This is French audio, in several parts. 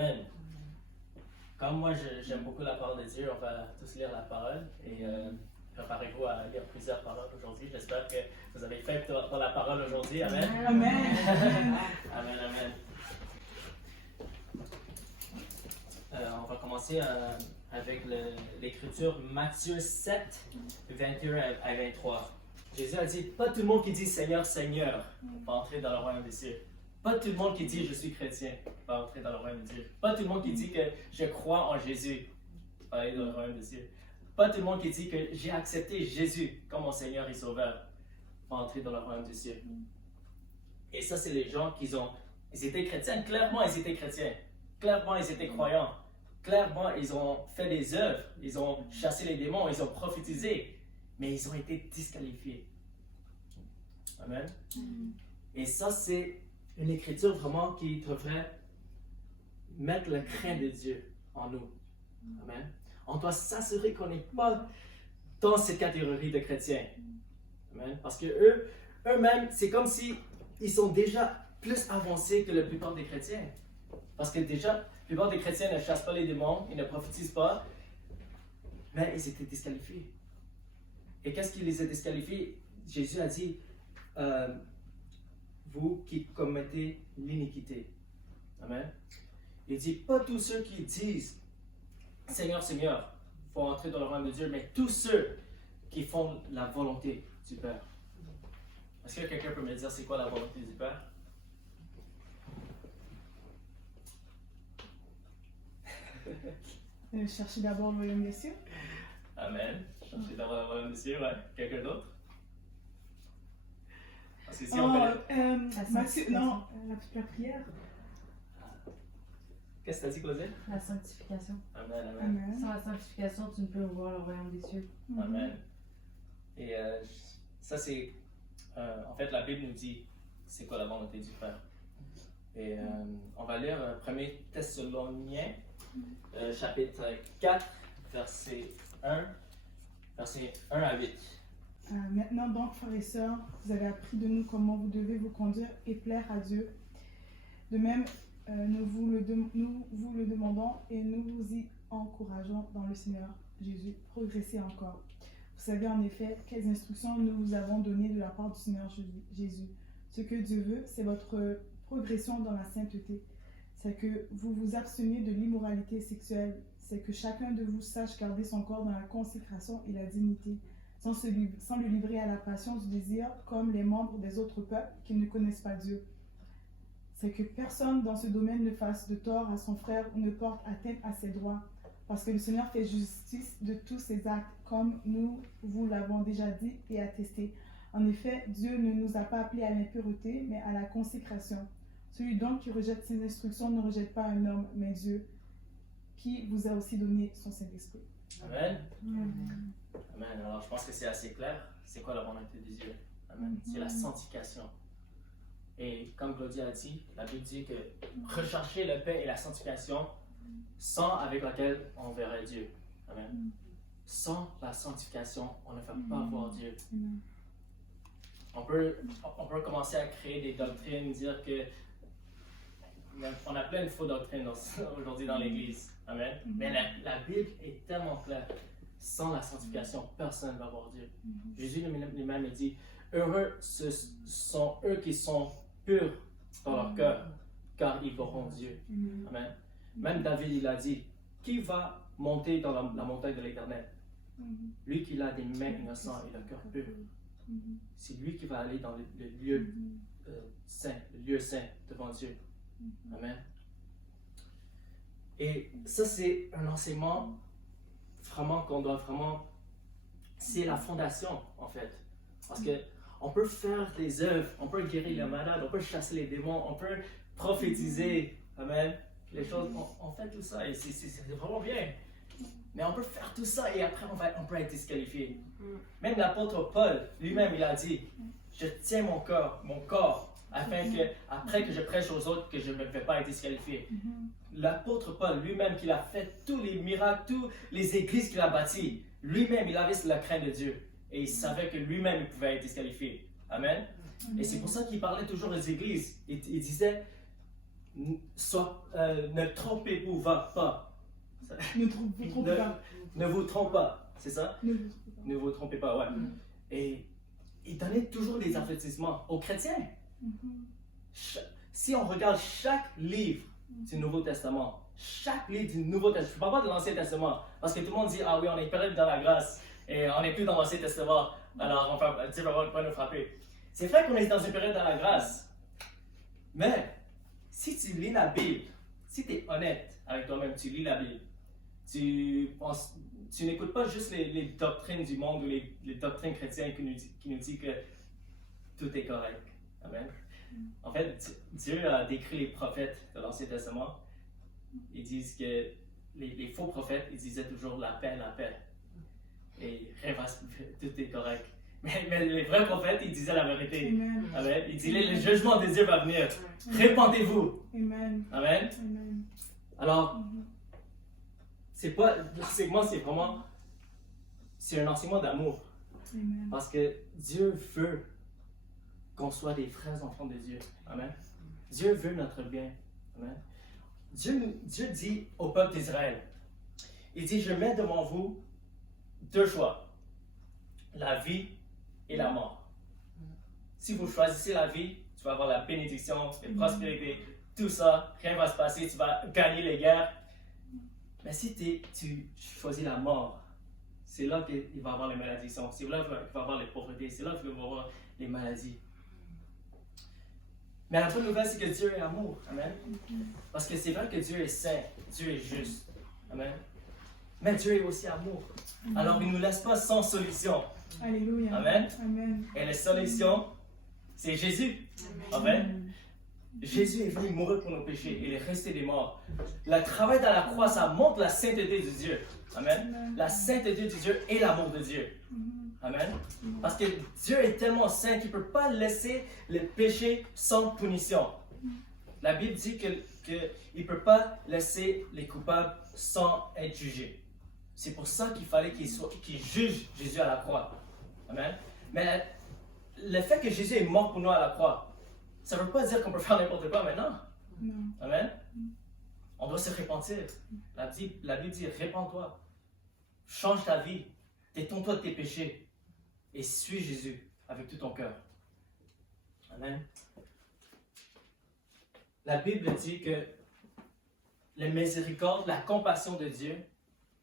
Amen. Comme moi, j'aime beaucoup la parole de Dieu, on va tous lire la parole et préparez-vous à lire plusieurs paroles aujourd'hui. J'espère que vous avez faim pour la parole aujourd'hui. Amen. Amen. Amen, amen. On va commencer avec l'écriture Matthieu 7, 21 à 23. Jésus a dit, pas tout le monde qui dit Seigneur, Seigneur va entrer dans le royaume des cieux. Pas tout le monde qui dit je suis chrétien va entrer dans le royaume des cieux. Pas tout le monde qui dit que je crois en Jésus va aller dans le royaume des cieux. Pas tout le monde qui dit que j'ai accepté Jésus comme mon Seigneur et Sauveur va entrer dans le royaume des cieux. Et ça, c'est les gens ils étaient chrétiens. Clairement, ils étaient chrétiens. Clairement, ils étaient croyants. Clairement, ils ont fait des œuvres. Ils ont chassé les démons. Ils ont prophétisé. Mais ils ont été disqualifiés. Amen. Et ça, c'est une écriture vraiment qui devrait mettre la crainte de Dieu en nous. Amen. On doit s'assurer qu'on n'est pas dans cette catégorie de chrétiens. Amen. Parce que eux-mêmes, c'est comme si ils sont déjà plus avancés que la plupart des chrétiens. Parce que déjà, la plupart des chrétiens ne chassent pas les démons, ils ne prophétisent pas, mais ils étaient disqualifiés. Et qu'est-ce qui les a disqualifiés? Jésus a dit, vous qui commettez l'iniquité. Amen. Il dit, pas tous ceux qui disent, Seigneur, Seigneur, vont entrer dans le royaume de Dieu, mais tous ceux qui font la volonté du Père. Est-ce que quelqu'un peut me dire c'est quoi la volonté du Père? Cherchez d'abord le royaume des cieux. Amen. Cherchez d'abord le royaume des cieux, ouais. Quelqu'un d'autre? Parce que si Matthieu, non, la prière. Qu'est-ce que tu as dit, Cosette? La sanctification. Amen, amen. Amen. Sans la sanctification, tu ne peux voir le royaume des cieux. Amen. Et ça, c'est. En fait, la Bible nous dit c'est quoi la volonté du Père. Et on va lire 1 Thessaloniciens, chapitre 4, verset 1 à 8. Maintenant donc, frères et sœurs, vous avez appris de nous comment vous devez vous conduire et plaire à Dieu. De même, nous vous le demandons et nous vous y encourageons dans le Seigneur Jésus. Progressez encore. Vous savez en effet quelles instructions nous vous avons données de la part du Seigneur Jésus. Ce que Dieu veut, c'est votre progression dans la sainteté. C'est que vous vous absteniez de l'immoralité sexuelle. C'est que chacun de vous sache garder son corps dans la consécration et la dignité, sans le livrer à la passion du désir comme les membres des autres peuples qui ne connaissent pas Dieu. C'est que personne dans ce domaine ne fasse de tort à son frère ou ne porte atteinte à ses droits, parce que le Seigneur fait justice de tous ses actes, comme nous vous l'avons déjà dit et attesté. En effet, Dieu ne nous a pas appelés à l'impureté, mais à la consécration. Celui donc qui rejette ses instructions ne rejette pas un homme, mais Dieu, qui vous a aussi donné son Saint-Esprit. Amen. Amen. Alors, je pense que c'est assez clair. C'est quoi la volonté de Dieu? Amen. C'est la sanctification. Et comme Claudia a dit, la Bible dit que rechercher la paix et la sanctification, sans avec laquelle on verrait Dieu. Amen. Sans la sanctification, on ne va pas voir Dieu. On peut commencer à créer des doctrines, dire que on a plein de faux doctrines aujourd'hui dans l'Église. Amen. Mais la Bible est tellement claire. Sans la sanctification, personne ne va voir Dieu. Jésus lui-même dit, heureux ce sont eux qui sont purs dans leur cœur, car ils verront Dieu. Amen. Même David, il a dit, qui va monter dans la montagne de l'Éternel? Lui qui a des mains innocentes et le cœur pur. C'est lui qui va aller dans le lieu saint, le lieu saint devant Dieu. Amen. Et ça, c'est un enseignement vraiment qu'on doit vraiment... C'est la fondation, en fait. Parce que on peut faire des œuvres, on peut guérir les malades, on peut chasser les démons, on peut prophétiser. Amen. Les choses, on fait tout ça et c'est vraiment bien. Mais on peut faire tout ça et après on peut être disqualifié. Même l'apôtre Paul, lui-même, il a dit, je tiens mon corps, afin que, après que je prêche aux autres, que je ne vais pas être disqualifié. L'apôtre Paul, lui-même, qui a fait tous les miracles, toutes les églises qu'il a bâties, lui-même, il avait la crainte de Dieu. Et il savait que lui-même, il pouvait être disqualifié. Amen. Et c'est pour ça qu'il parlait toujours aux églises. Il disait, ne trompez-vous pas. Ne vous trompez pas. Ne vous trompez pas, c'est ça? Ne vous trompez pas. Ne vous trompez pas, ouais. Et il donnait toujours des avertissements aux chrétiens. Si on regarde chaque livre du Nouveau Testament, chaque livre du Nouveau Testament, je ne parle pas de l'Ancien Testament, parce que tout le monde dit, ah oui, on est période dans la grâce, et on n'est plus dans l'Ancien Testament, alors Dieu va pas nous frapper. C'est vrai qu'on est dans une période dans la grâce, mais si tu lis la Bible, si tu es honnête avec toi-même, tu lis la Bible, tu n'écoutes pas juste les doctrines du monde ou les doctrines chrétiennes qui nous disent que tout est correct. Amen. En fait, Dieu a décrit les prophètes de l'Ancien Testament. Ils disent que les faux prophètes, ils disaient toujours la paix. Et tout est correct. Mais les vrais prophètes, ils disaient la vérité. Amen. Amen. Ils disaient le jugement de Dieu va venir. Répandez-vous. Amen. Amen. Amen. Alors, c'est un enseignement d'amour. Amen. Parce que Dieu veut qu'on soit des vrais enfants de Dieu. Amen. Dieu veut notre bien. Amen. Dieu dit au peuple d'Israël, il dit, je mets devant vous deux choix, la vie et la mort. Si vous choisissez la vie, tu vas avoir la bénédiction, la prospérité, tout ça, rien ne va se passer, tu vas gagner les guerres. Mais si tu choisis la mort, c'est là qu'il va y avoir les malédictions, c'est là qu'il va y avoir les pauvretés, c'est là qu'il va y avoir les maladies. Mais la bonne nouvelle, c'est que Dieu est amour. Amen. Parce que c'est vrai que Dieu est saint, Dieu est juste. Amen. Mais Dieu est aussi amour. Alors, il ne nous laisse pas sans solution. Alléluia. Amen. Amen. Et la solution, c'est Jésus. Amen. Jésus est venu mourir pour nos péchés. Il est resté des morts. Le travail dans la croix, ça montre la sainteté de Dieu. Amen. La sainteté de Dieu et l'amour de Dieu. Amen. Parce que Dieu est tellement saint qu'il ne peut pas laisser le péché sans punition. La Bible dit qu'il ne peut pas laisser les coupables sans être jugés. C'est pour ça qu'il fallait qu'il juge Jésus à la croix. Amen. Mais le fait que Jésus est mort pour nous à la croix, ça ne veut pas dire qu'on peut faire n'importe quoi maintenant. Non. Amen. On doit se repentir. La Bible dit, répands-toi. Change ta vie. Détourne-toi de tes péchés. Et suis Jésus avec tout ton cœur. Amen. La Bible dit que la miséricorde, la compassion de Dieu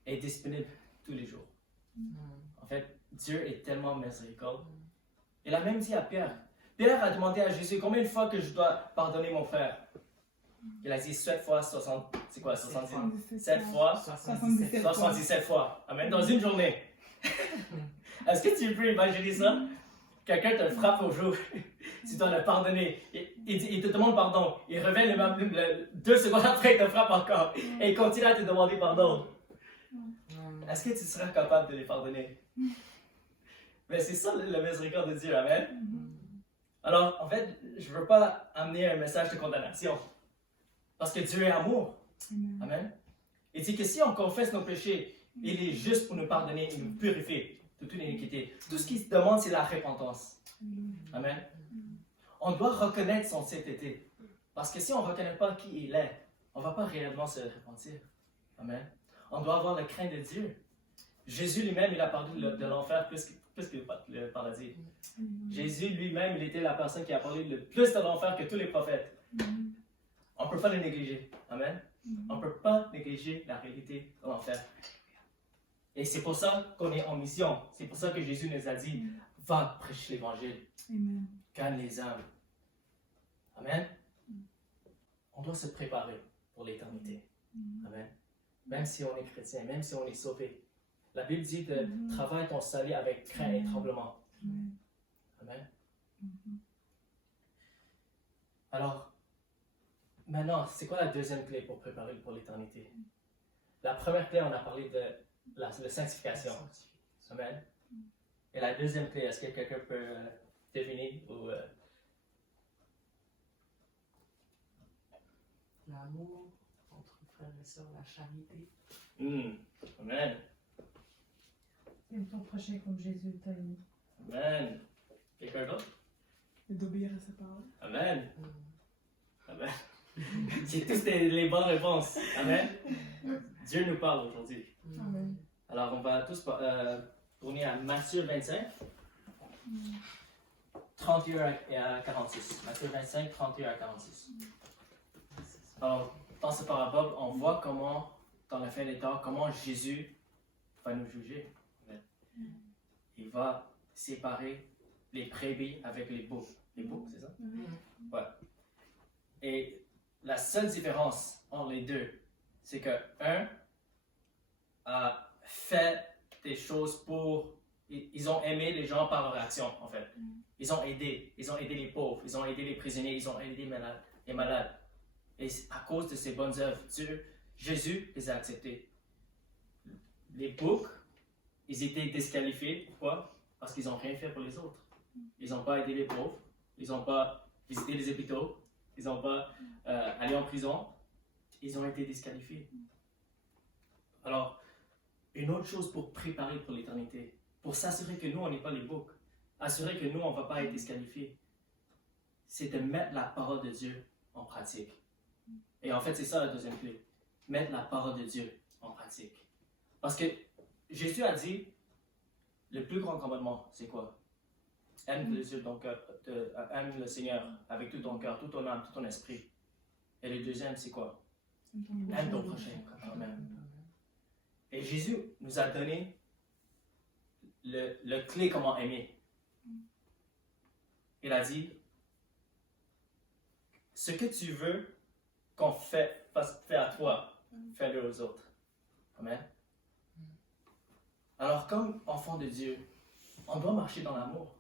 est disponible tous les jours. En fait, Dieu est tellement miséricorde. Il a même dit à Pierre. Pierre a demandé à Jésus combien de fois que je dois pardonner mon frère. Il a dit 7 fois 60. C'est quoi 70? 7 fois 77 fois. Amen. Dans une journée. Est-ce que tu peux imaginer ça? Quelqu'un te frappe au jour, tu dois le pardonner. Il te demande pardon. Il revient 2 secondes après, il te frappe encore. Et il continue à te demander pardon. Est-ce que tu seras capable de les pardonner? Mais c'est ça le miséricorde de Dieu. Amen. Alors, en fait, je ne veux pas amener un message de condamnation. Parce que Dieu est amour. Amen. Il dit que si on confesse nos péchés, il est juste pour nous pardonner et nous purifier de toute iniquité. Tout ce qu'il se demande, c'est la repentance. Amen. On doit reconnaître son sainteté. Parce que si on ne reconnaît pas qui il est, on ne va pas réellement se repentir. Amen. On doit avoir la crainte de Dieu. Jésus lui-même, il a parlé de l'enfer plus que le paradis. Jésus lui-même, il était la personne qui a parlé le plus de l'enfer que tous les prophètes. On ne peut pas le négliger. Amen. On ne peut pas négliger la réalité de l'enfer. Et c'est pour ça qu'on est en mission. C'est pour ça que Jésus nous a dit, va prêcher l'évangile. Gagne les âmes. Amen. On doit se préparer pour l'éternité. Amen. Même si on est chrétien, même si on est sauvé. La Bible dit de travailler ton salut avec crainte et tremblement. Amen. Alors, maintenant, c'est quoi la deuxième clé pour préparer pour l'éternité? La première clé, on a parlé de la sanctification. Amen. Et la deuxième clé, est-ce que quelqu'un peut deviner ou... L'amour entre frères et sœurs, la charité. Amen. Aime ton prochain comme Jésus t'a aimé. Amen. Quelqu'un d'autre? Et d'obéir à sa parole. Amen. Amen. C'est tous les bonnes réponses. Amen. Dieu nous parle aujourd'hui. Amen. Alors, on va tous tourner à Matthieu 25, 31 à 46. Matthieu 25, 31 à 46. Alors, dans ce parabole, on voit comment, dans la fin des temps, comment Jésus va nous juger. Il va séparer les prébis avec les boucs. Les boucs, c'est ça? Ouais. Et la seule différence entre les deux, c'est que un a fait des choses pour... Ils ont aimé les gens par leur action, en fait. Ils ont aidé les pauvres, ils ont aidé les prisonniers, ils ont aidé les malades. Et à cause de ces bonnes œuvres, Jésus les a acceptés. Les boucs, ils étaient disqualifiés. Pourquoi? Parce qu'ils n'ont rien fait pour les autres. Ils n'ont pas aidé les pauvres, ils n'ont pas visité les hôpitaux, ils n'ont pas allé en prison. Ils ont été disqualifiés. Alors, une autre chose pour préparer pour l'éternité, pour s'assurer que nous, on n'est pas les boucs, assurer que nous, on ne va pas être disqualifiés, c'est de mettre la parole de Dieu en pratique. Et en fait, c'est ça la deuxième clé. Mettre la parole de Dieu en pratique. Parce que Jésus a dit, le plus grand commandement, c'est quoi? Aime le Dieu, donc aime le Seigneur avec tout ton cœur, toute ton âme, tout ton esprit. Et le deuxième, c'est quoi? Aime ton prochain comme toi-même. Et Jésus nous a donné le clé comment aimer. Il a dit, ce que tu veux qu'on fait à toi, fais-le aux autres. Amen. Alors, comme enfant de Dieu, on doit marcher dans l'amour.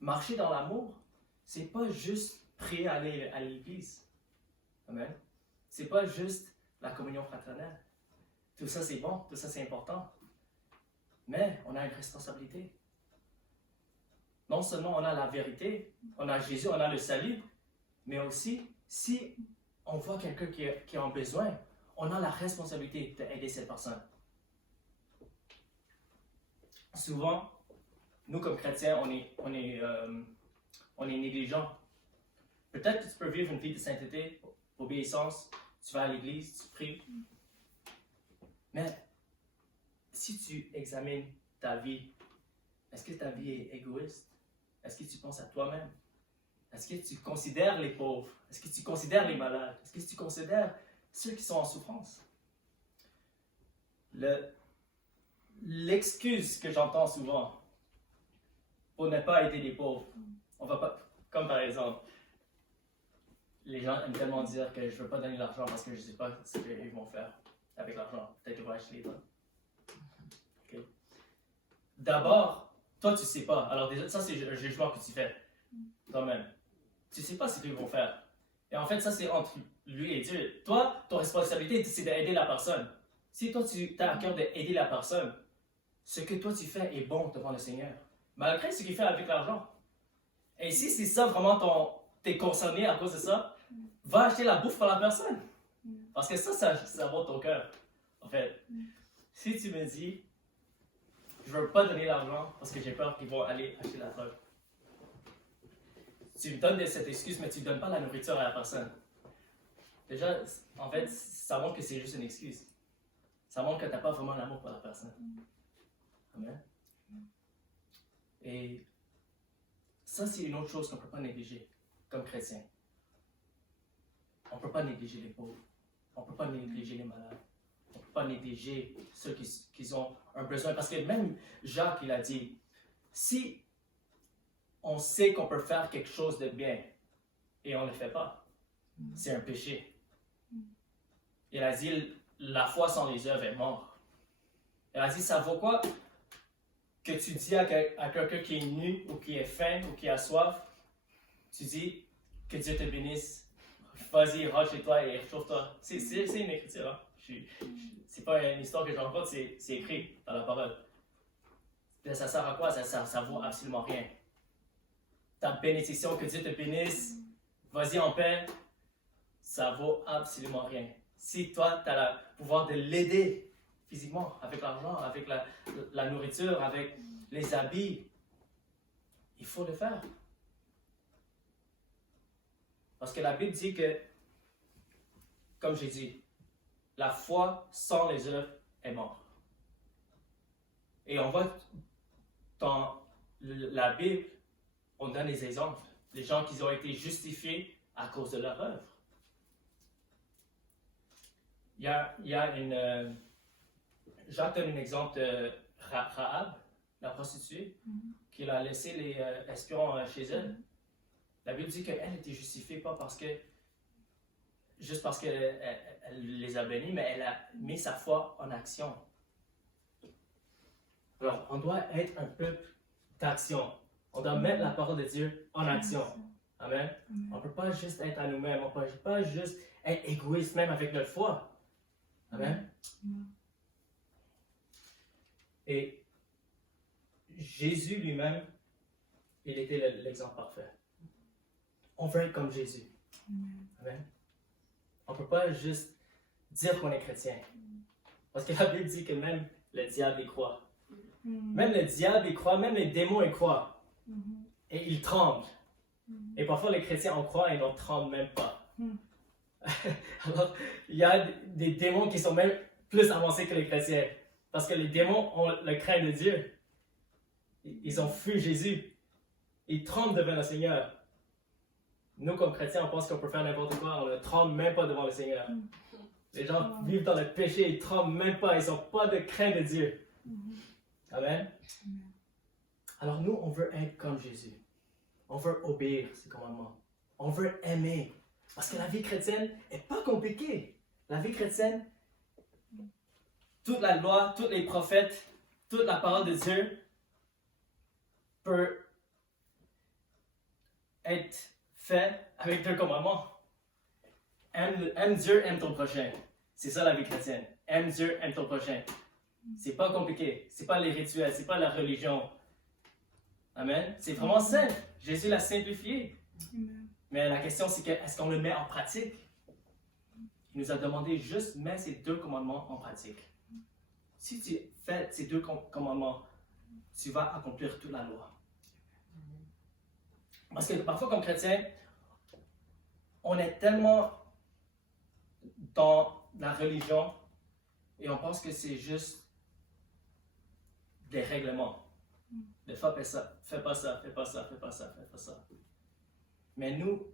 Marcher dans l'amour, c'est pas juste prier à aller à l'église. Amen. C'est pas juste la communion fraternelle. Tout ça, c'est bon, tout ça, c'est important. Mais on a une responsabilité. Non seulement on a la vérité, on a Jésus, on a le salut, mais aussi, si on voit quelqu'un qui a besoin, on a la responsabilité d'aider cette personne. Souvent, nous comme chrétiens, on est négligents. Peut-être que tu peux vivre une vie de sainteté, obéissance, tu vas à l'église, tu pries. Mais si tu examines ta vie, est-ce que ta vie est égoïste? Est-ce que tu penses à toi-même? Est-ce que tu considères les pauvres? Est-ce que tu considères les malades? Est-ce que tu considères ceux qui sont en souffrance? L'excuse que j'entends souvent pour ne pas aider les pauvres, on va pas, comme par exemple, les gens aiment tellement dire que je ne veux pas donner l'argent parce que je ne sais pas ce qu'ils vont faire avec l'argent. Peut-être qu'ils vont acheter les dons. Okay. D'abord, toi tu ne sais pas. Alors déjà, ça c'est un jugement que tu fais toi-même. Tu ne sais pas ce qu'ils vont faire. Et en fait, ça c'est entre lui et Dieu. Toi, ton responsabilité c'est d'aider la personne. Si toi tu as à cœur d'aider la personne, ce que toi tu fais est bon devant le Seigneur. Malgré ce qu'il fait avec l'argent. Et si c'est ça vraiment t'es concerné à cause de ça, va acheter la bouffe pour la personne. Parce que ça va ton cœur. En fait, si tu me dis, je ne veux pas donner l'argent parce que j'ai peur qu'ils vont aller acheter la drogue. Tu me donnes cette excuse, mais tu ne donnes pas la nourriture à la personne. Déjà, en fait, ça montre que c'est juste une excuse. Ça montre que tu n'as pas vraiment l'amour pour la personne. Amen. Et ça, c'est une autre chose qu'on ne peut pas négliger comme chrétien. On ne peut pas négliger les pauvres. On ne peut pas négliger les malades. On ne peut pas négliger ceux qui ont un besoin. Parce que même Jacques, il a dit, si on sait qu'on peut faire quelque chose de bien et on ne le fait pas, c'est un péché. Il a dit, la foi sans les œuvres est morte. Il a dit, ça vaut quoi que tu dis à quelqu'un qui est nu ou qui est faim ou qui a soif, tu dis que Dieu te bénisse. Vas-y, rentre chez toi et réchauffe-toi. C'est une écriture. Hein? C'est pas une histoire que je raconte, c'est écrit dans la parole. Et ça sert à quoi? Ça vaut absolument rien. Ta bénédiction, que Dieu te bénisse, vas-y en paix, ça vaut absolument rien. Si toi, tu as le pouvoir de l'aider physiquement, avec l'argent, avec la nourriture, avec les habits, il faut le faire. Parce que la Bible dit que comme j'ai dit, la foi sans les œuvres est morte. Et on voit dans la Bible, on donne des exemples. Les gens qui ont été justifiés à cause de leur œuvre. Il y a une... Jacques donne un exemple de Rahab, la prostituée, qui a laissé les espions chez elle. La Bible dit qu'elle était justifiée pas juste parce qu'elle les a bénis, mais elle a mis sa foi en action. Alors, on doit être un peuple d'action. On doit mettre la parole de Dieu en action. Amen. On ne peut pas juste être à nous-mêmes. On ne peut pas juste être égoïste même avec notre foi. Amen. Et Jésus lui-même, il était l'exemple parfait. On veut être comme Jésus. Amen. On ne peut pas juste dire qu'on est chrétien. Parce que la Bible dit que même le diable y croit. Même le diable y croit, même les démons y croient. Et ils tremblent. Et parfois les chrétiens en croient et n'en tremblent même pas. Alors, il y a des démons qui sont même plus avancés que les chrétiens. Parce que les démons ont le crainte de Dieu. Ils ont fui Jésus. Ils tremblent devant le Seigneur. Nous, comme chrétiens, on pense qu'on peut faire n'importe quoi. On ne tremble même pas devant le Seigneur. Les gens vivent dans le péché. Ils ne tremblent même pas. Ils n'ont pas de crainte de Dieu. Amen. Alors nous, on veut être comme Jésus. On veut obéir ses commandements. On veut aimer. Parce que la vie chrétienne n'est pas compliquée. La vie chrétienne, toute la loi, tous les prophètes, toute la parole de Dieu peut être fait avec 2 commandements. Aime Dieu, aime ton prochain. C'est ça la vie chrétienne. Aime Dieu, aime ton prochain. C'est pas compliqué. C'est pas les rituels, c'est pas la religion. Amen. C'est vraiment simple. Jésus l'a simplifié. Mais la question c'est que est-ce qu'on le met en pratique? Il nous a demandé juste mettre ces 2 commandements en pratique. Si tu fais ces 2 commandements, tu vas accomplir toute la loi. Parce que parfois comme chrétien, on est tellement dans la religion et on pense que c'est juste des règlements. Ne fais pas ça, fais pas ça, fais pas ça, fais pas ça, fais pas ça. Mais nous,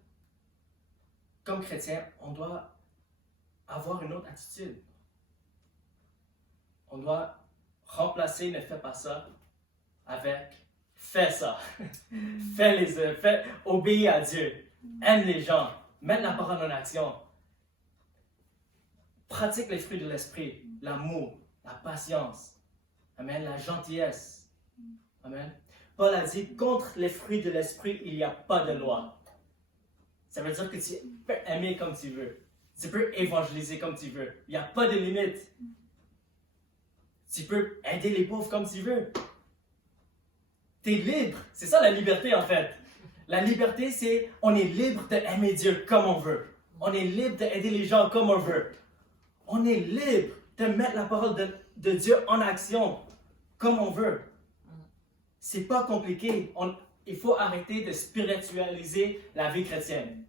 comme chrétiens, on doit avoir une autre attitude. On doit remplacer ne fais pas ça avec fais ça. Fais les œuvres, obéis à Dieu. Aime les gens. Mets la parole en action. Pratique les fruits de l'esprit. L'amour, la patience. Amen. La gentillesse. Amen. Paul a dit, contre les fruits de l'esprit, il n'y a pas de loi. Ça veut dire que tu peux aimer comme tu veux. Tu peux évangéliser comme tu veux. Il n'y a pas de limite. Tu peux aider les pauvres comme tu veux. Tu es libre. C'est ça la liberté en fait. La liberté, c'est on est libre d'aimer Dieu comme on veut. On est libre d'aider les gens comme on veut. On est libre de mettre la parole de Dieu en action comme on veut. C'est pas compliqué. Il faut arrêter de spiritualiser la vie chrétienne.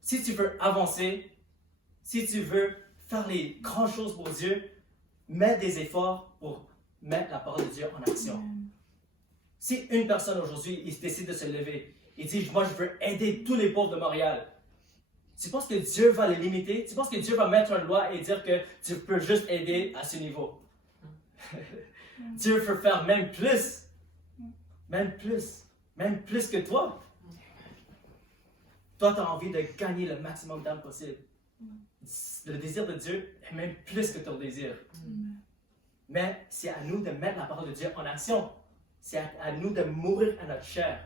Si tu veux avancer, si tu veux faire les grandes choses pour Dieu, mets des efforts pour mettre la parole de Dieu en action. Si une personne aujourd'hui, il décide de se lever, il dit, moi je veux aider tous les pauvres de Montréal, tu penses que Dieu va le limiter? Tu penses que Dieu va mettre une loi et dire que tu peux juste aider à ce niveau? Dieu veut faire même plus. Même plus que toi. Toi, tu as envie de gagner le maximum d'âmes possible. Le désir de Dieu est même plus que ton désir. Mais c'est à nous de mettre la parole de Dieu en action. C'est à nous de mourir à notre chair.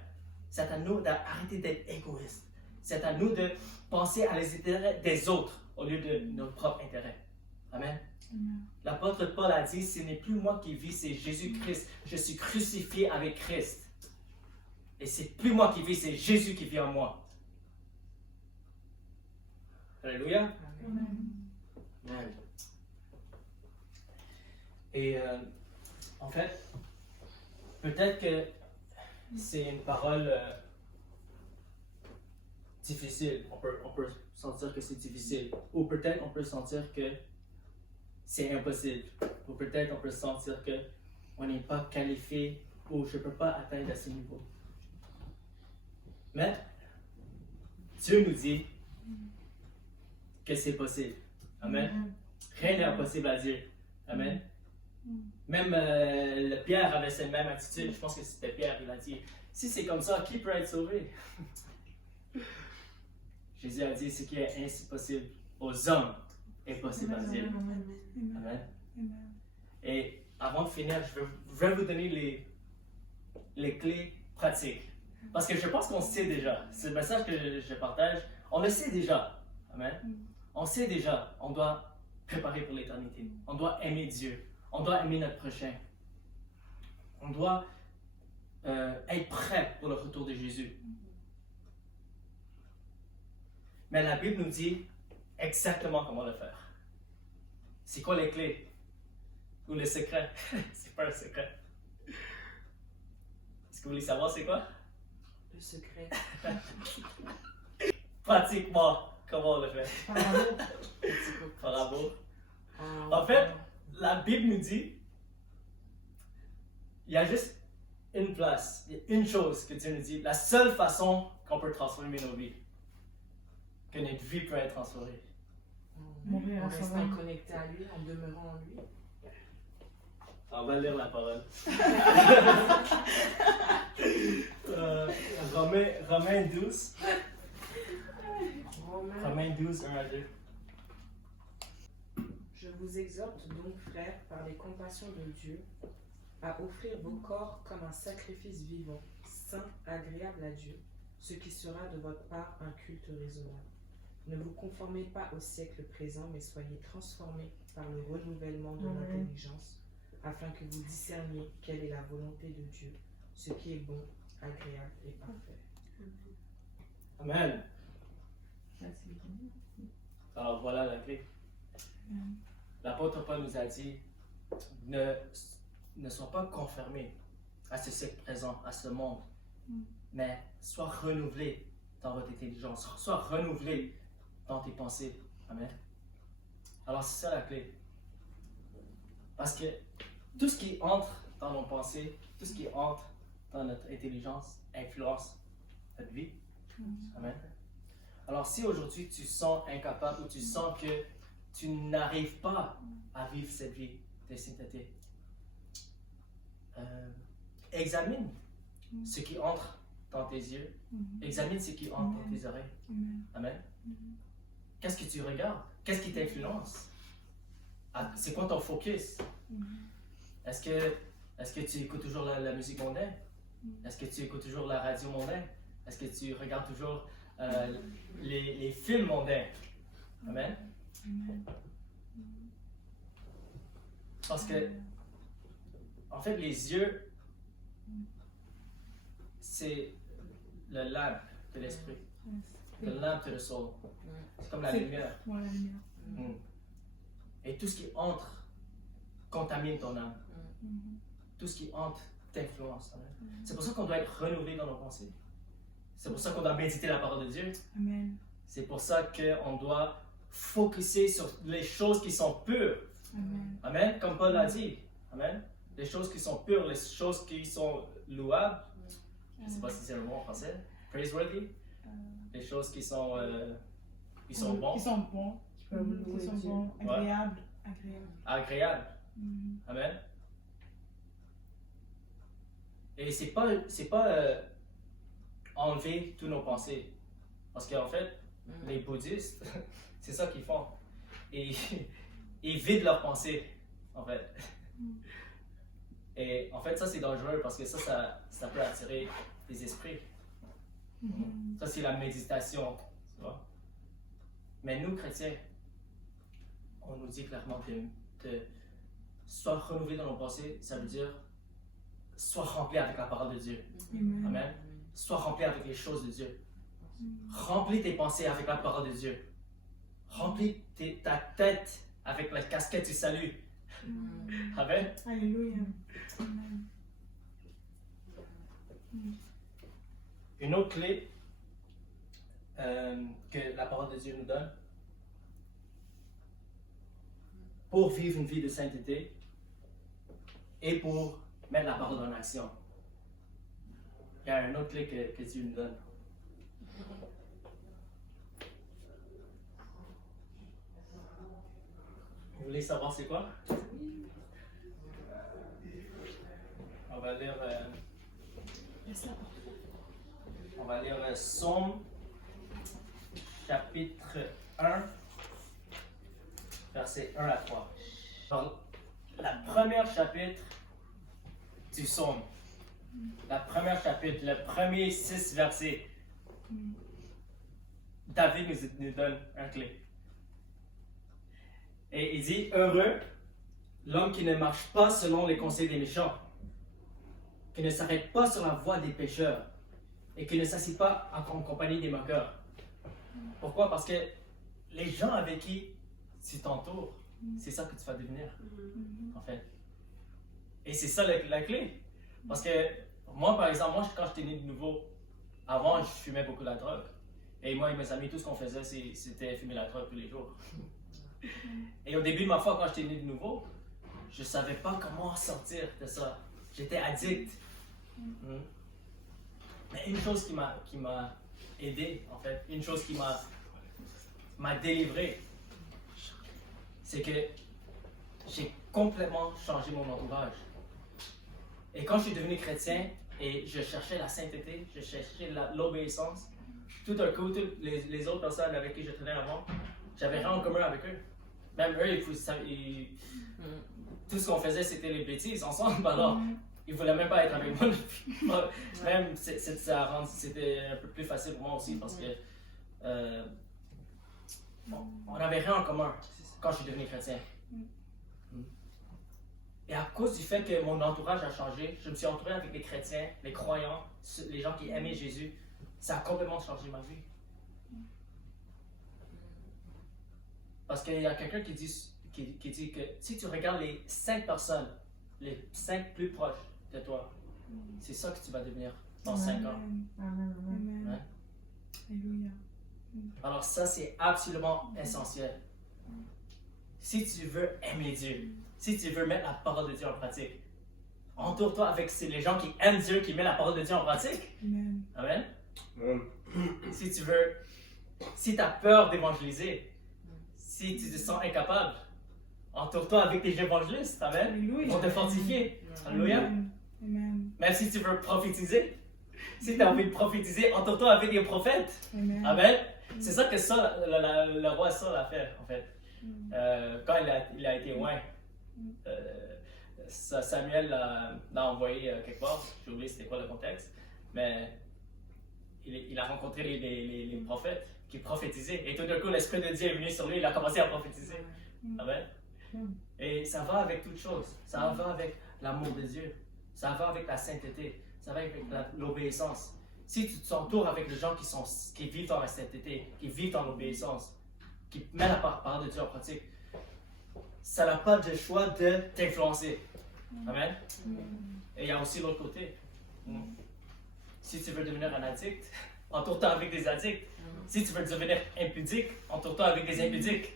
C'est à nous d'arrêter d'être égoïste. C'est à nous de penser à les intérêts des autres au lieu de nos propres intérêts. Amen. L'apôtre Paul a dit, ce n'est plus moi qui vis, c'est Jésus-Christ. Je suis crucifié avec Christ. Et c'est plus moi qui vis, c'est Jésus qui vit en moi. Alléluia. Amen. Et en fait, peut-être que c'est une parole difficile. On peut sentir que c'est difficile. Ou peut-être on peut sentir que c'est impossible. Ou peut-être on peut sentir que on n'est pas qualifié ou je ne peux pas atteindre à ce niveau. Mais Dieu nous dit que c'est possible. Amen. Rien n'est impossible à Dieu. Amen. Même le Pierre avait cette même attitude. Je pense que c'était Pierre, il a dit, si c'est comme ça, qui peut être sauvé? Jésus a dit, ce qui est ainsi possible aux hommes est possible à Dieu. Amen. Et avant de finir, je vais vous donner les clés pratiques. Parce que je pense qu'on sait déjà. C'est le message que je partage. On le sait déjà. Amen. On sait déjà. On doit préparer pour l'éternité. On doit aimer Dieu. On doit aimer notre prochain. On doit être prêt pour le retour de Jésus. Mais la Bible nous dit exactement comment le faire. C'est quoi les clés? Ou le secret? C'est pas un secret. Est-ce que vous voulez savoir c'est quoi? Le secret. Pratiquement, comment on le fait? Par amour. Par amour. En fait, la Bible nous dit, il y a juste une place, il y a une chose que Dieu nous dit, la seule façon qu'on peut transformer nos vies, que notre vie peut être transformée. Mourir En à sa restant mort. connecté à lui, en demeurant en lui. On va lire la parole. Romains 12. Romains 12, 1 à 2. Je vous exhorte donc, frères, par les compassions de Dieu, à offrir vos corps comme un sacrifice vivant, saint, agréable à Dieu, ce qui sera de votre part un culte raisonnable. Ne vous conformez pas au siècle présent, mais soyez transformés par le renouvellement de l'intelligence, afin que vous discerniez quelle est la volonté de Dieu, ce qui est bon, agréable et parfait. Amen. Alors voilà la clé. L'apôtre Paul nous a dit, ne sois pas conformé à ce siècle présent, à ce monde, mais sois renouvelé dans votre intelligence, sois renouvelé dans tes pensées. Amen. Alors c'est ça la clé. Parce que tout ce qui entre dans nos pensées, tout ce qui entre dans notre intelligence, influence notre vie. Amen. Alors si aujourd'hui tu sens incapable ou tu sens que tu n'arrives pas à vivre cette vie de sainteté, examine ce qui entre dans tes yeux, examine ce qui entre dans tes oreilles. Amen. Qu'est-ce que tu regardes? Qu'est-ce qui t'influence? C'est quoi ton focus? Est-ce que tu écoutes toujours la musique mondaine? Est-ce que tu écoutes toujours la radio mondaine? Est-ce que tu regardes toujours les films mondains? Amen. Parce que, en fait, les yeux, c'est le lampe de l'esprit. The lamp to the soul. C'est comme la lumière. Ouais, la lumière. Et tout ce qui entre contamine ton âme. Tout ce qui entre t'influence. C'est pour ça qu'on doit être renouvelé dans nos pensées. C'est pour ça qu'on doit méditer la parole de Dieu. Amen. C'est pour ça qu'on doit focuser sur les choses qui sont pures. Amen. Amen. Comme Paul l'a dit. Amen. Les choses qui sont pures, les choses qui sont louables. Je ne sais pas si c'est le mot en français. Praiseworthy. Les choses qui sont bons. Qui sont bons. Qui sont bons. Agréables. Agréables. Amen. Et c'est pas enlever tous nos pensées. Parce qu'en fait, les bouddhistes, c'est ça qu'ils font. Et ils vident leurs pensées, en fait. Et en fait, ça c'est dangereux parce que ça peut attirer les esprits. Ça c'est la méditation, tu vois. Mais nous, chrétiens, on nous dit clairement de soit renouvelé dans nos pensées, ça veut dire soit rempli avec la parole de Dieu. Amen. Sois rempli avec les choses de Dieu. Remplis tes pensées avec la parole de Dieu. Remplis ta tête avec la casquette du salut. Amen. Alléluia. Une autre clé, que la parole de Dieu nous donne pour vivre une vie de sainteté et pour mettre la parole en action. Il y a un autre clé que Dieu nous donne. Vous voulez savoir c'est quoi? On va lire, Psaume chapitre 1, versets 1 à 3. Donc, la première chapitre du Psaume, le premier 6 versets, David nous donne un clé. Et il dit, heureux l'homme qui ne marche pas selon les conseils des méchants, qui ne s'arrête pas sur la voie des pécheurs et qui ne s'assied pas en compagnie des moqueurs. Pourquoi? Parce que les gens avec qui tu t'entoures, c'est ça que tu vas devenir, en fait. Et c'est ça la clé. Parce que moi, par exemple, quand j'étais né de nouveau, avant, je fumais beaucoup de la drogue. Et moi et mes amis, tout ce qu'on faisait, c'était fumer la drogue tous les jours. Et au début de ma foi, quand j'étais né de nouveau, je ne savais pas comment sortir de ça. J'étais addict. Mais une chose qui m'a aidé, en fait, une chose qui m'a délivré, c'est que j'ai complètement changé mon entourage. Et quand je suis devenu chrétien et je cherchais la sainteté, je cherchais l'obéissance, tout d'un coup, les autres personnes avec qui je traînais avant, j'avais rien en commun avec eux. Même eux, tout ce qu'on faisait, c'était les bêtises ensemble. Alors, ils ne voulaient même pas être avec moi. Même, c'était un peu plus facile pour moi aussi parce que on n'avait rien en commun quand je suis devenu chrétien. Et à cause du fait que mon entourage a changé, je me suis entouré avec les chrétiens, les croyants, les gens qui aimaient Jésus. Ça a complètement changé ma vie. Parce qu'il y a quelqu'un qui dit que si tu regardes les 5 personnes, les 5 plus proches de toi, c'est ça que tu vas devenir dans 5 ans. Amen. Amen. Ouais. Alléluia. Alors ça, c'est absolument essentiel. Si tu veux aimer Dieu, si tu veux mettre la parole de Dieu en pratique, entoure-toi avec les gens qui aiment Dieu, qui mettent la parole de Dieu en pratique. Amen. Amen. Si tu as peur d'évangéliser, si tu te sens incapable, entoure-toi avec des évangélistes. Amen. Alléluia. Pour te fortifier. Alléluia. Amen. Amen. Même si tu veux prophétiser, si tu as envie de prophétiser, entoure-toi avec des prophètes. Amen. Amen. C'est ça que le roi Saul a fait, en fait. Quand il a été loin, Samuel l'a envoyé quelque part. J'ai oublié c'était quoi le contexte. Mais il a rencontré les prophètes qui prophétisaient. Et tout d'un coup, l'Esprit de Dieu est venu sur lui, il a commencé à prophétiser. Amen. Et ça va avec toutes choses. Ça va avec l'amour de Dieu. Ça va avec la sainteté. Ça va avec l'obéissance. Si tu t'entoures avec les gens qui vivent dans la sainteté, qui vivent dans l'obéissance, qui mettent la parole de Dieu en pratique, ça n'a pas de choix de t'influencer. Amen. Et il y a aussi l'autre côté. Si tu veux devenir un addict, entoure-toi avec des addicts. Si tu veux devenir impudique, entoure-toi avec des impudiques.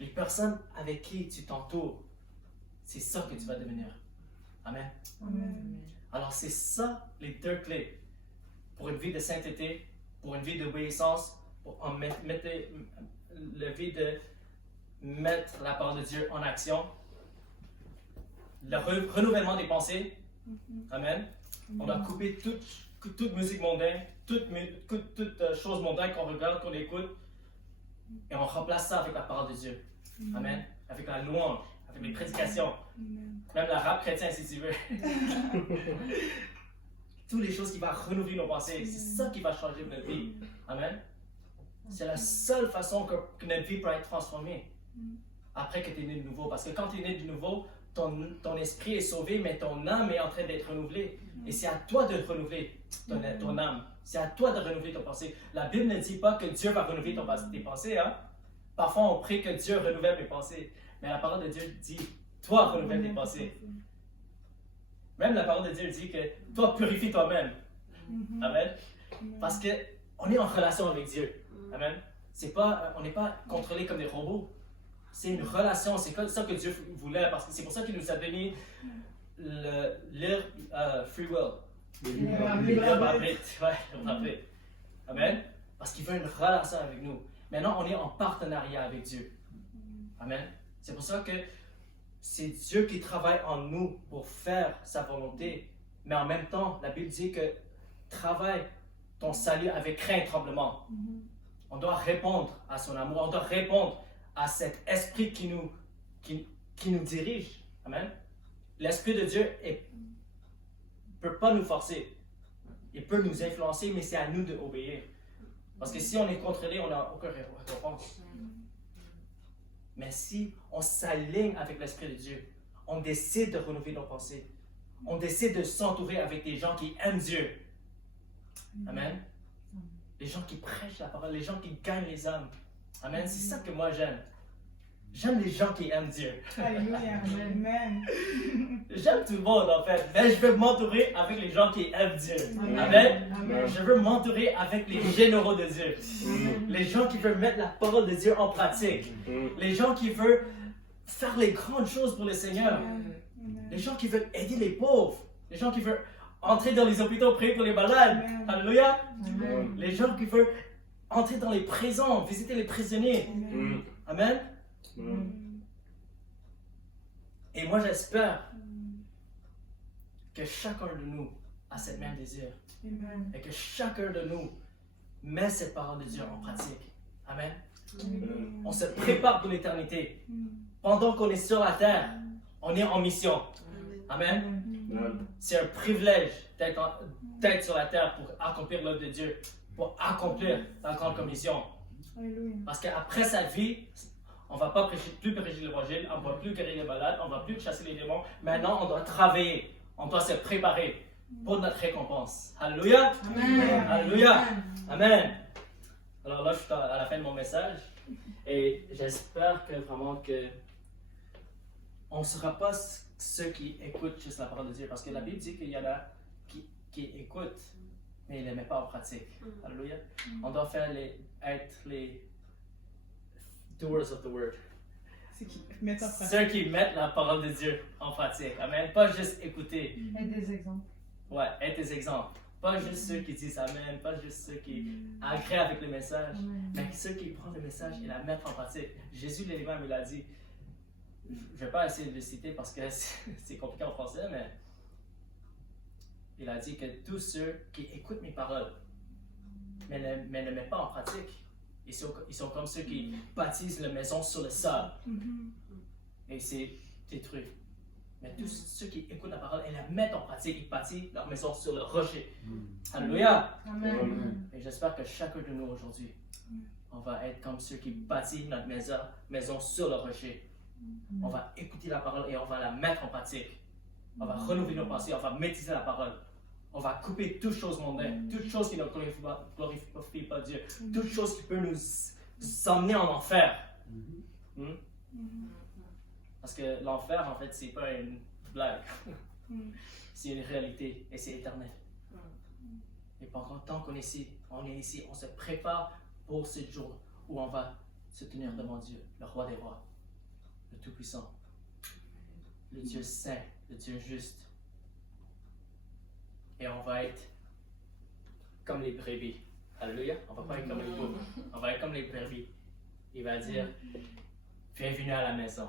Les personnes avec qui tu t'entoures, c'est ça que tu vas devenir. Amen. Amen. Alors c'est ça les 2 clés pour une vie de sainteté, pour une vie d'obéissance, pour le vie de mettre la parole de Dieu en action, le renouvellement des pensées. Amen. On doit couper toute musique mondaine, toute chose mondaine qu'on regarde, qu'on écoute, et on remplace ça avec la parole de Dieu. Amen. Avec la louange, avec les prédications, même la rap chrétien si tu veux. Toutes les choses qui vont renouveler nos pensées, c'est ça qui va changer notre vie. Amen. C'est la seule façon que notre vie peut être transformée après que tu es né de nouveau. Parce que quand tu es né de nouveau, ton esprit est sauvé, mais ton âme est en train d'être renouvelée. Et c'est à toi de renouveler ton âme. C'est à toi de renouveler ton pensée. La Bible ne dit pas que Dieu va renouveler tes pensées. Hein? Parfois, on prie que Dieu renouvelle mes pensées. Mais la parole de Dieu dit, toi, renouvelle tes pensées. Même la parole de Dieu dit que toi, purifie toi-même. Amen. Parce que on est en relation avec Dieu. Amen. On n'est pas contrôlé comme des robots. C'est une relation, c'est comme ça que Dieu voulait, parce que c'est pour ça qu'il nous a donné le free will. Le arbitre. Ouais, le arbitre. Amen. Parce qu'il veut une relation avec nous. Maintenant, on est en partenariat avec Dieu. Amen. C'est pour ça que c'est Dieu qui travaille en nous pour faire sa volonté. Mais en même temps, la Bible dit que travaille ton salut avec crainte et tremblement. On doit répondre à son amour. On doit répondre à cet esprit qui nous dirige. Amen. L'Esprit de Dieu ne peut pas nous forcer. Il peut nous influencer, mais c'est à nous d'obéir. Parce que si on est contrôlé, on n'a aucune réponse. Mais si on s'aligne avec l'Esprit de Dieu, on décide de renouveler nos pensées, on décide de s'entourer avec des gens qui aiment Dieu. Amen. Les gens qui prêchent la parole, les gens qui gagnent les âmes. Amen. C'est ça que moi j'aime. J'aime les gens qui aiment Dieu. Alléluia. Amen. J'aime tout le monde en fait, mais je veux m'entourer avec les gens qui aiment Dieu. Amen. Amen. Amen. Je veux m'entourer avec les généraux de Dieu. Les gens qui veulent mettre la parole de Dieu en pratique. Les gens qui veulent faire les grandes choses pour le Seigneur. Les gens qui veulent aider les pauvres. Les gens qui veulent entrer dans les hôpitaux, prier pour les malades. Amen. Alléluia. Amen. Les gens qui veulent entrer dans les prisons, visiter les prisonniers. Amen. Et moi j'espère que chacun de nous a cette même désir. Amen. Et que chacun de nous met cette parole de Dieu en pratique. Amen. On se prépare pour l'éternité. Pendant qu'on est sur la terre, on est en mission. Amen. C'est un privilège d'être sur la terre pour accomplir l'œuvre de Dieu, pour accomplir la grande commission. Alléluia. Parce qu'après sa vie, on ne va pas plus prêcher l'évangile, on ne va plus guérir les malades, on ne va plus chasser les démons. Maintenant, on doit travailler, on doit se préparer pour notre récompense. Alléluia. Amen. Alléluia. Amen. Alors là, je suis à la fin de mon message et j'espère que vraiment que on ne sera pas ceux qui écoutent juste la parole de Dieu, parce que la Bible dit qu'il y en a qui écoutent, mais ils ne les mettent pas en pratique. Alléluia. On doit être les doers of the word. C'est qui met en pratique. Ceux qui mettent la parole de Dieu en pratique. Amen. Pas juste écouter. Et des exemples. Ouais, être des exemples. Pas juste ceux qui disent Amen, pas juste ceux qui agréent avec le message, mais ceux qui prennent le message et la mettent en pratique. Jésus lui-même, il a dit, je ne vais pas essayer de le citer parce que c'est compliqué en français, mais il a dit que tous ceux qui écoutent mes paroles, mais ne mettent pas en pratique, ils sont comme ceux qui bâtissent la maison sur le sol. Et c'est détruit. Mais tous ceux qui écoutent la parole et la mettent en pratique, ils bâtissent leur maison sur le rocher. Alléluia. Amen. Et j'espère que chacun de nous aujourd'hui, on va être comme ceux qui bâtissent notre maison sur le rocher. On va écouter la parole et on va la mettre en pratique. On va renouveler nos pensées, on va maîtriser la parole. On va couper toute chose mondaine, toute chose qui ne glorifie pas Dieu, toute chose qui peut nous emmener en enfer. Parce que l'enfer, en fait, c'est pas une blague. C'est une réalité et c'est éternel. Et pendant tant qu'on est ici, on se prépare pour ce jour où on va se tenir devant Dieu, le roi des rois, le Tout-Puissant, le Dieu saint, le Dieu juste. Et on va être comme les brebis. Alléluia. On va pas être comme les veaux. On va être comme les brebis. Il va dire, bienvenue à la maison.